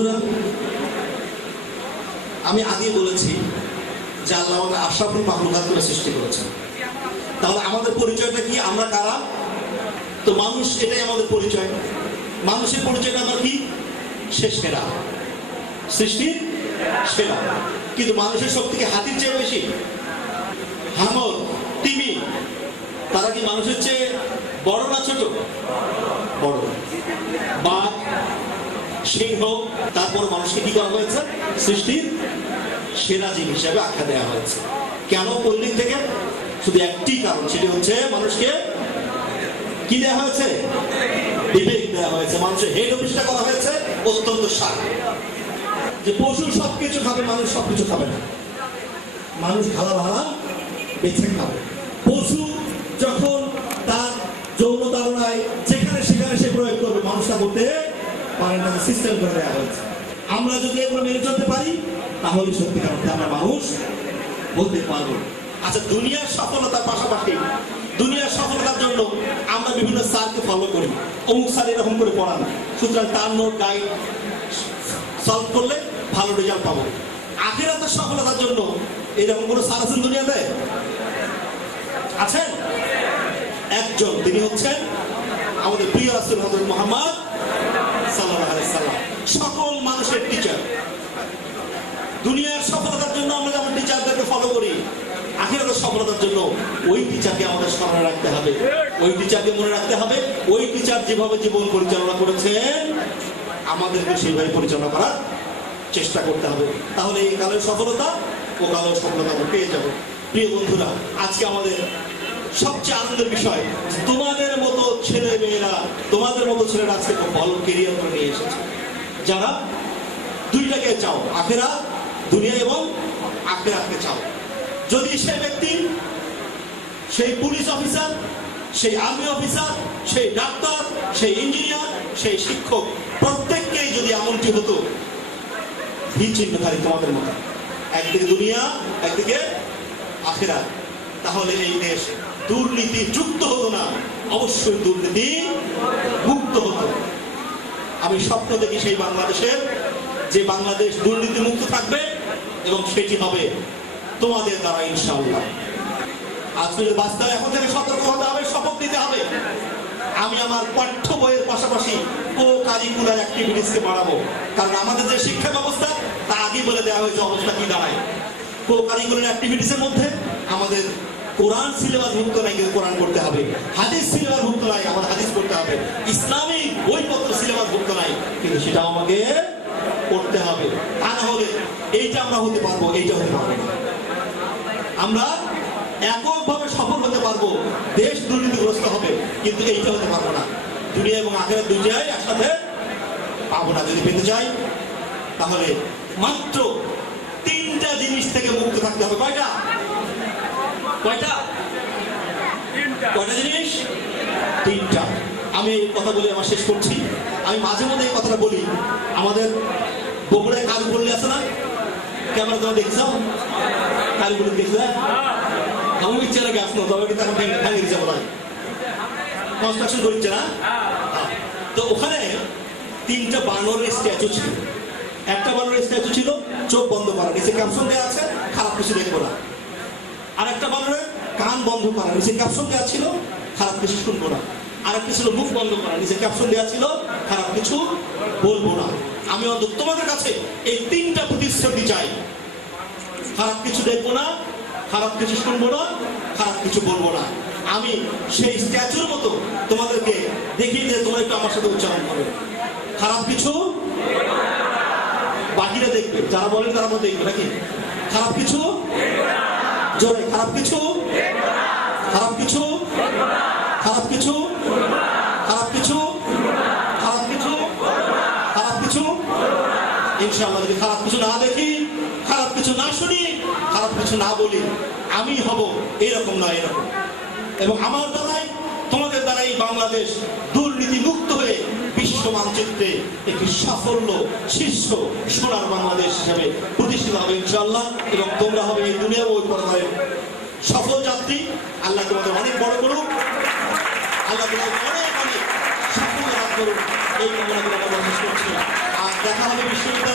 বন্ধুরা, আমি আগে বলেছি যে আল্লাহ আমাদের আশরাফুল মাখলুকাত করে সৃষ্টি করেছেন। তাহলে আমাদের পরিচয়টা কি? আমরা কারা? তো মানুষ, এটাই আমাদের পরিচয়। মানুষের পরিচয়টা আমার কি? শেষ সেরা, সৃষ্টির সেরা। কিন্তু মানুষের শক্তি কি হাতির চেয়ে বেশি? হাঙর, তিমি, তারা কি মানুষের চেয়ে বড় না ছোট? বড়। বাঘ, সিংহ, তারপর মানুষকে কি করা হয়েছে? সৃষ্টির সেরা জীব হিসাবে আখ্যা দেওয়া হয়েছে। কেন? পল্লিক থেকে শুধু একটি কারণ, সেটি হচ্ছে মানুষকে কি দেওয়া হয়েছে? বিবেক দেওয়া হয়েছে। মানুষের হেড অফিসটা করা হয়েছে অত্যন্ত সার, যে পশু সবকিছু খাবে, মানুষ সবকিছু খাবে না। মানুষ ভালো ভালো বেছে খাবে। পশু যখন তার যৌন তাড়নায় যেখানে সেখানে সে প্রয়োগ করবে, মানুষটা করতে পারে না, সিস্টেম করে দেওয়া হয়েছে। আমরা যদি এগুলো মেনে চলতে পারি তাহলে সত্যিকার অর্থে আমরা মানুষ বলতে পারবো। আচ্ছা, দুনিয়ার সফলতার পাশাপাশি দুনিয়ার সফলতার জন্য আমরা বিভিন্ন স্যারকে ফলো করি। অমুক স্যার এরকম করে পড়ান, সুতরাং তার নোট গাইড সলভ করলে ভালো রেজাল্ট পাবো। আখিরাতের সফলতার জন্য এরকম কোনো স্যার আছেন দুনিয়াতে? আছেন? একজন, তিনি হচ্ছেন আমাদের প্রিয় রাসূল হযরত মুহাম্মদ সাল্লাল্লাহু আলাইহি সাল্লাম, সকল মানুষের টিচার। দুনিয়ার সফলতার জন্য আমরা যেমন টিচারদেরকে ফলো করি, আখিরাতের সফলতার জন্য ওই টিচারকে আমাদের স্মরণে রাখতে হবে, ওই টিচারকে মনে রাখতে হবে। ওই টিচার যেভাবে জীবন পরিচালনা করেছেন, আমাদেরকে সেইভাবে পরিচালনা করার চেষ্টা করতে হবে। তাহলে এই কালের সফলতা ও কালের সফলতা আমরা পেয়ে যাব। প্রিয় বন্ধুরা, আজকে আমাদের সবচেয়ে আনন্দের বিষয়, তোমাদের মতো ছেলে মেয়েরা, তোমাদের মতো ছেলেরা আজকে ভালো কেরিয়ার করে নিয়ে এসেছে, যারা দুইটাকে চাও, আখিরাত, দুনিয়া এবং আখিরাতকে চাও। যদি সে ব্যক্তি, সেই পুলিশ অফিসার, সেই আর্মি অফিসার, সেই ডাক্তার, সেই ইঞ্জিনিয়ার, সেই শিক্ষক, প্রত্যেককেই যদি এমনটি হতো, চিহ্নধারী তোমাদের মতো, একদিকে দুনিয়া, একদিকে আখিরাত, তাহলে এই দেশ দুর্নীতি যুক্ত হতো না, অবশ্যই দুর্নীতি মুক্ত হতো। আমি স্বপ্ন দেখি সেই বাংলাদেশের, যে বাংলাদেশ দুর্নীতি মুক্ত থাকবে, এবং সেটি হবে তোমাদের দ্বারা ইনশাআল্লাহ। আজকে বাস্তবে এখন থেকে সতর্ক হতে হবে, শপথ নিতে হবে। আমি আমার পাঠ্য বইয়ের পাশাপাশি কো কারিকুলার অ্যাক্টিভিটিসকে বাড়াবো, কারণ আমাদের যে শিক্ষা ব্যবস্থা তা আগে বলে দেওয়া হয়েছে অবস্থা কি দাঁড়ায়। কো কারিকুলার অ্যাক্টিভিটিসের মধ্যে আমাদের কোরআন সিলেবাস ভুক্ত নাই, কিন্তু কোরআন করতে হবে। হাদিস সিলেবাস ভুক্ত নাই, আমাদের হাদিস করতে হবে। ইসলামিক বইপত্র সিলেবাস ভুক্ত নাই, কিন্তু সেটা আমাকে করতে হবে। তা না হলে এইটা আমরা হতে পারবো, এইটা হতে পারবো না। আমরা এককভাবে সফল হতে পারবো, দেশ দুর্নীতিগ্রস্ত হবে, কিন্তু এইটা হতে পারবো না। দুনিয়া এবং আখিরাত দুইটাই একসাথে পাবো না। যদি পেতে চাই তাহলে মাত্র তিনটা জিনিস থেকে মুক্ত থাকতে হবে। কয়টা? কয়টা? কয়টা জিনিস? তিনটা। আমি এই কথা বলে আমার শেষ করছি। আমি মাঝে মধ্যে এই কথাটা বলি, আমাদের বগুড়ায় কালীপল্লী আছে না? ক্যামেরা তোমরা দেখছো? কালীপল্লী দেখলে আমি ইচ্ছা গাছ না, তবে কিন্তু এখন ভেঙে দিচ্ছে বলা, কনস্ট্রাকশন করছে না। তো ওখানে তিনটা বানরের স্ট্যাচু ছিল। একটা বানরের স্ট্যাচু ছিল চোখ বন্ধ করা, নিচে ক্যাপশন দেওয়া আছে খারাপ কিছু দেখবো না। আর একটা বানরের কান বন্ধ করা, নিচে ক্যাপশন দেওয়া ছিল খারাপ কিছু শুনবো না। আর একটা ছিল মুখ বন্ধ করা, নিচে ক্যাপশন দেওয়া ছিল খারাপ কিছু বলবো না। আমি অন্তত তোমাদের কাছে এই তিনটা প্রতিশ্রুতি চাই, খারাপ কিছু দেখবো না, খারাপ কিছু শুনবো না, খারাপ কিছু বলবো না। আমি সেই স্ট্যাচুর মতো তোমাদেরকে দেখিয়ে দিয়ে তোমরা একটু আমার সাথে উচ্চারণ করবে, খারাপ কিছু। বাকিরা দেখবে, যারা বলেন তারা মধ্যে দেখবে নাকি? খারাপ কিছু জোরে, খারাপ কিছু, খারাপ কিছু, খারাপ কিছু, খারাপ কিছু, খারাপ কিছু, খারাপ কিছু। ইনশাআল্লাহ যদি খারাপ কিছু না দেখি, খারাপ কিছু না শুনি, খারাপ কিছু না বলি, আমি হব এরকম না এরকম। এবং আমার দ্বারাই, তোমাদের দ্বারাই বাংলাদেশ দুর্নীতি মুক্ত হয়ে বিশ্ব মানচিত্রে একটি সাফল্য শীর্ষ সোনার বাংলাদেশ হিসেবে প্রতিষ্ঠিত হবে ইনশাআল্লাহ। এবং তোমরা হবে এই দুনিয়া ও পরকালের সফল যাত্রী। আল্লাহ তোমাদের অনেক বড় করুক, আল্লাহ তোমাদের অনেক অনেক সাফল্য লাভ করুক, এই কামনা করে আমরা শেষ করছি। আর দেখা হবে বিশ্ববিদ্যালয়ে।